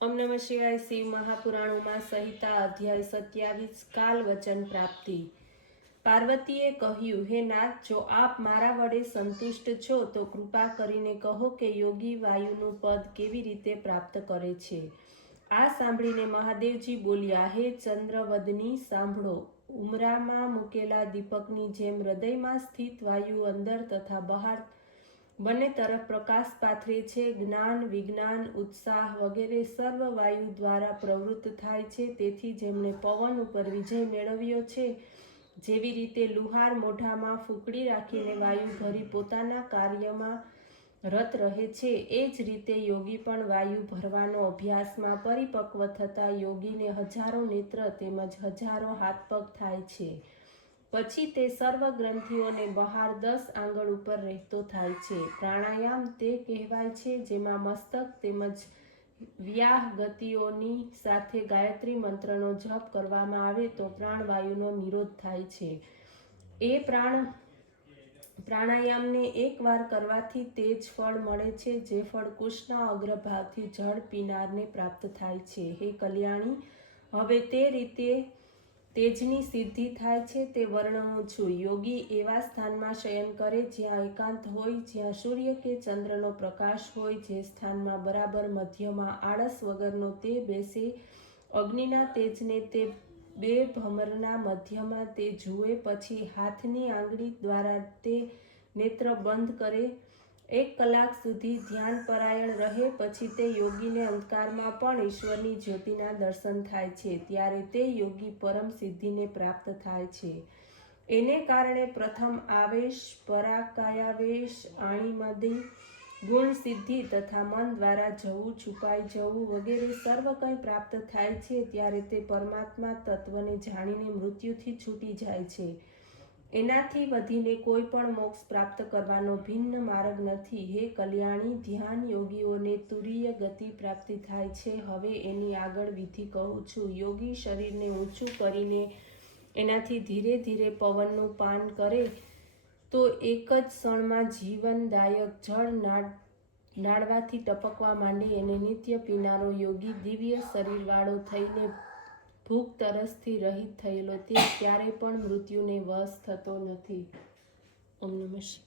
ઓમ નમઃ શિવાય। શિવ મહાપુરાણોમાં સંહિતા અધ્યાય 27 કાલ વચન પ્રાપ્તિ। પાર્વતીએ કહ્યું, હે નાથ, જો આપ મારા વડે સંતુષ્ટ છો તો કૃપા કરીને કહો કે યોગી વાયુનું પદ કેવી રીતે પ્રાપ્ત કરે છે। આ સાંભળીને મહાદેવજી બોલ્યા, હે ચંદ્રવદની, સાંભળો। ઉમરામાં મૂકેલા દીપકની જેમ હૃદયમાં સ્થિત વાયુ અંદર તથા બહાર બંને તરફ પ્રકાશ પાથરે છે। જ્ઞાન, વિજ્ઞાન, ઉત્સાહ વગેરે સર્વ વાયુ દ્વારા પ્રવૃત્ત થાય છે। તેથી જેમણે પવન ઉપર વિજય મેળવ્યો છે, જેવી રીતે લુહાર મોઢામાં ફૂંકડી રાખીને વાયુ ભરી પોતાના કાર્યમાં રત રહે છે, એ જ રીતે યોગી પણ વાયુ ભરવાનો અભ્યાસમાં પરિપક્વ થતા યોગીને હજારો નેત્ર તેમજ હજારો હાથ પગ થાય છે। પછી તે સર્વ ગ્રંથિઓને બહાર 10 આંગળ ઉપર રહેતો થાય છે। પ્રાણાયામ તે કહેવાય છે જેમાં મસ્તક તેમજ વ્યાહ ગતિઓની સાથે ગાયત્રી મંત્રનો જપ કરવામાં આવે તો પ્રાણવાયુનો નિરોધ થાય છે। એ પ્રાણાયામને એકવાર કરવાથી તે જ ફળ મળે છે જે ફળ કુશના અગ્રભાગથી જળ પીનારને પ્રાપ્ત થાય છે। હે કલ્યાણી, હવે તે રીતે તેજની સિદ્ધિ થાય છે તે વર્ણવું છું। યોગી એવા સ્થાનમાં શયન કરે જ્યાં એકાંત હોય, જ્યાં સૂર્ય કે ચંદ્રનો પ્રકાશ હોય, જે સ્થાનમાં બરાબર મધ્યમાં આળસ વગરનો તે બેસે, અગ્નિના તેજને તે બે ભમરના મધ્યમાં તે જુએ, પછી હાથની આંગળી દ્વારા તે નેત્ર બંધ કરે, 1 કલાક સુધી ધ્યાન પરાયણ રહે, પછી તે યોગીને અંધકારમાં પણ ઈશ્વરની જ્યોતિના દર્શન થાય છે। ત્યારે તે યોગી પરમ સિદ્ધિને પ્રાપ્ત થાય છે। એને કારણે પ્રથમ આવેશ, પરાકાયાવેશ, આણીમદી, ગુણ સિદ્ધિ તથા મન દ્વારા જવું, છુપાઈ જવું વગેરે સર્વ કંઈ પ્રાપ્ત થાય છે। ત્યારે તે પરમાત્મા તત્વને જાણીને મૃત્યુથી છૂટી જાય છે। એનાથી વધીને કોઈ પણ મોક્ષ પ્રાપ્ત કરવાનો ભિન્ન માર્ગ નથી। હે કલ્યાણી, ધ્યાન યોગીઓને તુરીય ગતિ પ્રાપ્તિ થાય છે। હવે એની આગળ વિધિ કહું છું। યોગી શરીરને ઊંચું કરીને એનાથી ધીરે ધીરે પવનનું પાન કરે તો એક જ ક્ષણમાં જીવનદાયક જળ નાળવાથી ટપકવા માંડે। એને નિત્ય પીનારો યોગી દિવ્ય શરીરવાળો થઈને ભૂખ તરસથી રહિત થયેલો તે ક્યારેય પણ મૃત્યુને વશ થતો નથી। ઓમ નમઃ શિવાય।